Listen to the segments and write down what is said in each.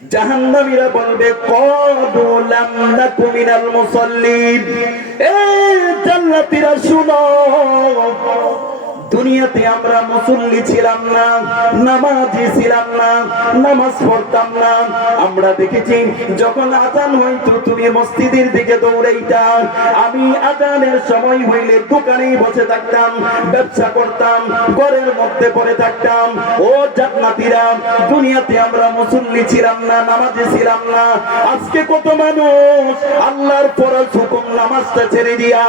জাহান্নামীরা বলবে ক্বালু লাম নাকু মিনাল মুসাল্লিন। এই জান্নাতীরা শুনো, দুনিয়াতে আমরা মুসল্লি ছিলাম না, নামাজি ছিলাম না, নামাজ পড়তাম না। আমরা দেখেছি যখন আযান হইতো তুমি মসজিদের দিকে দৌড়াইতা, আমি আযানের সময় হইলে দোকানেই বসে থাকতাম, ব্যবসা করতাম, ঘরের মধ্যে পড়ে থাকতাম। ও জান্নাতীরা, দুনিয়াতে আমরা মুসল্লি ছিলাম না, নামাজি ছিলাম না। আজকে কত মানুষ আল্লাহর ফরজ হুকুম নামাজটা ছেড়ে দিয়া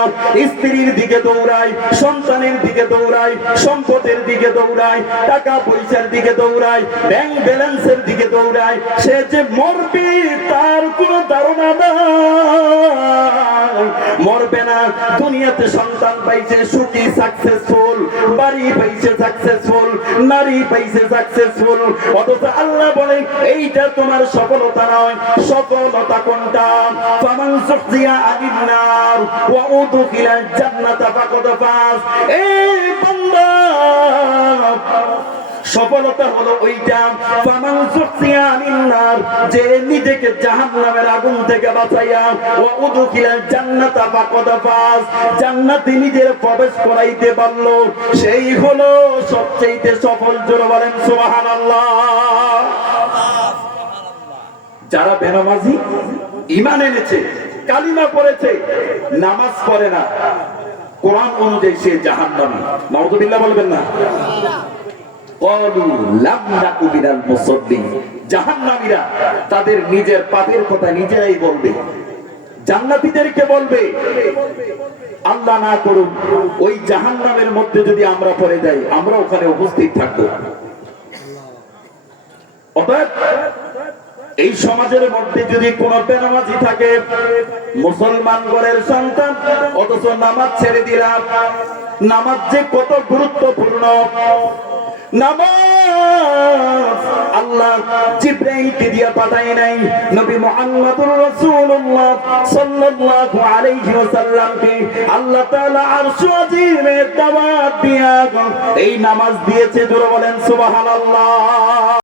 স্ত্রীর দিকে দৌড়ায়, সন্তানের দিকে দৌড়ায়, সম্পদের দিকে দৌড়ায়, টাকা পয়সার দিকে দৌড়ায়, ব্যাংক ব্যালেন্সের দিকে দৌড়ায়। সে যে মরবে তার কোনো ধারণা নাই, মরবে না। দুনিয়াতে সন্তান পাইছে, সুখী, সাকসেসফুল, বাড়ি পাইছে সাকসেসফুল, নারী পাইছে সাকসেসফুল, অথচ আল্লাহ বলে এইটা তোমার সফলতা নয়। সফলতা কোনটা? ফামান যুহজিয়া আনিন নার ওয়া উদখিলাল জান্নাতা ফাকাদ ফাজ। এই বান্দা, সফলতা হলো ওইটা ফামান যুহজিয়া আনিন নার, যে নিজেকে জাহান্নামের আগুন থেকে বাঁচাইয়া ওয়া উদখিলাল জান্নাতা ফাকাদ ফাজ, জান্নাতে নিজের প্রবেশ করাইতে পারলো, সেই হলো সবচেয়ে সফল। জোরে বলেন সুবহানাল্লাহ। যারা বেনামাজি, ঈমান এনেছে, কালিমা পড়েছে, নামাজ পড়ে না, কোরআন অনুযায়ী সে জাহান্নামী। নাউযুবিল্লাহ বলবেন না? ক্বালু লাম নাকু মিনাল মুসাল্লিন। জাহান্নামীরা তাদের নিজের পাপের কথা নিজেরাই বলবে, জান্নাতীদেরকে বলবে। আল্লাহ না করুন ওই জাহান্নামের মধ্যে যদি আমরা পড়ে যাই, আমরা ওখানে উপস্থিত থাকবো। অতএব এই সমাজের মধ্যে যদি কোন বেনামাজি থাকে, মুসলমান ঘরের সন্তান, অথচ নামাজ ছেড়ে দিলাম। নামাজ যে কত গুরুত্বপূর্ণ, নামাজ আল্লাহ জিবরাইলকে দিয়ে পাঠায় নাই, নবী মুহাম্মদুর রাসূলুল্লাহ সাল্লাল্লাহু আলাইহি ওয়াসাল্লামকে আল্লাহ তাআলা আরশ আজিমে দাওয়াত দিয়া এই নামাজ দিয়েছে। জোরে বলেন সুবহানাল্লাহ।